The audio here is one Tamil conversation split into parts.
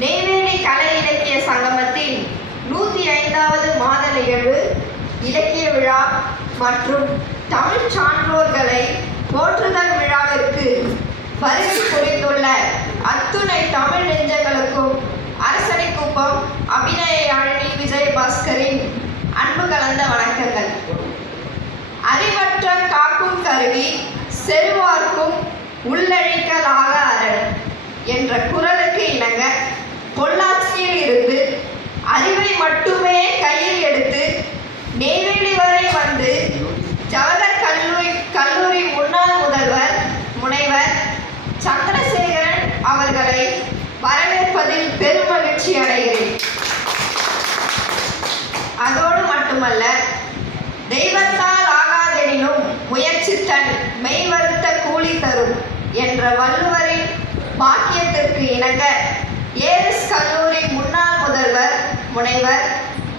நெய்வேலி கலை இலக்கிய சங்கமத்தின் நூற்றி ஐந்தாவது மாத நிகழ்வு இலக்கிய விழா மற்றும் தமிழ் சான்றோர்களை போற்றுதல் விழாவிற்கு வருகை புரிந்துள்ள அத்துணை தமிழ் நெஞ்சங்களுக்கும் அரசனைக்குப்பம் அபிநயாழினி விஜயபாஸ்கரின் அன்பு கலந்த வணக்கங்கள். அறிவற்ற காக்கும் கருவி செருவார்க்கும் உள்ளழிக்கலாக அரண் என்ற குரல் மட்டுமல்ல தெய்வத்தால் ஆகாதெனினும் முயற்சி தன் மெய்வருத்த கூலி தரும் என்ற வள்ளுவரின் வாக்கியத்திற்கு இணங்க ஏஎஸ் கல்லூரி முன்னாள் முதல்வர் முனைவர்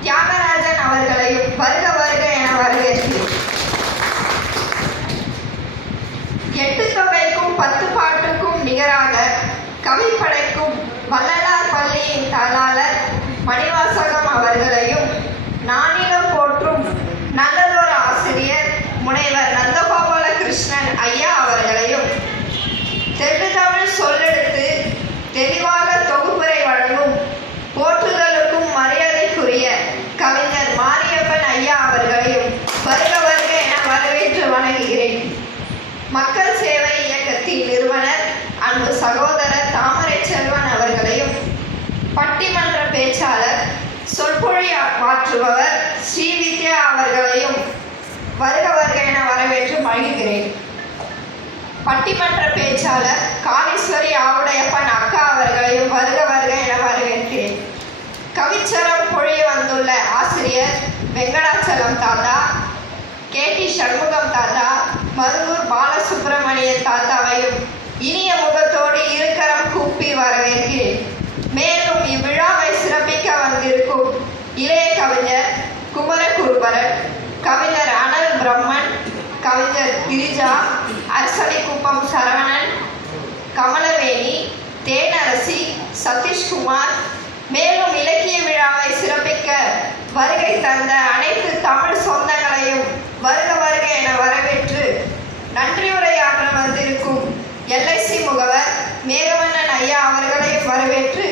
தியாகராஜன் அவர்களையும் வருக வருக என வரவேற்கிறேன் எட்டு தொகைக்கும் பத்து பாட்டுக்கும் நிகராக கவி படைக்கும் வள்ளலார் பள்ளியின் தாளாளர் மணிவா அவர்களையும் வருக வருக என வரவேற்று வணங்குகிறேன். மக்கள் சேவை இயக்கத்தின் நிறுவனர் அன்பு சகோதரர் தாமரை செல்வன் அவர்களையும் பட்டிமன்ற பேச்சாளர் சொற்பொழி மாற்றுபவர் ஸ்ரீ வித்யா அவர்களையும் வருக வருக என வரவேற்று மகிழ்கிறேன் பட்டிமன்ற பேச்சாளர் காளீஸ்வரி ஆவுடையப்பன் அக்கா அவர்களையும் வருக வருக என வரவேற்கிறேன். கவிச்சரம் பொழிய வந்துள்ள ஆசிரியர் வெங்கடாச்சலம் தாத்தா கே டி சண்முகம் தாத்தா மருதூர் பாலசுப்பிரமணிய தாத்தாவையும் இனிய முகத்தோடு இருக்கரம் கூப்பி வரவேற்கிறேன். மேலும் இவ்விழாவை சிறப்பிக்க வந்திருக்கும் இளைய கவிஞர் குமரகுருபரன் கவிஞர் அனல் பிரம்மன் கவிஞர் கிரிஜா அரசடிக்குப்பம் சரவணன் கமலவேணி தேனரசி சதீஷ்குமார் மேலும் இலக்கிய விழாவை சிறப்பிக்க வருகை தந்த அனைத்து தமிழ் சொந்தங்களையும் வருக வருக என வரவேற்று நன்றியுரையாற்ற வந்திருக்கும் எல்ஐசி முகவர் மேகவண்ணன் ஐயா அவர்களை வரவேற்று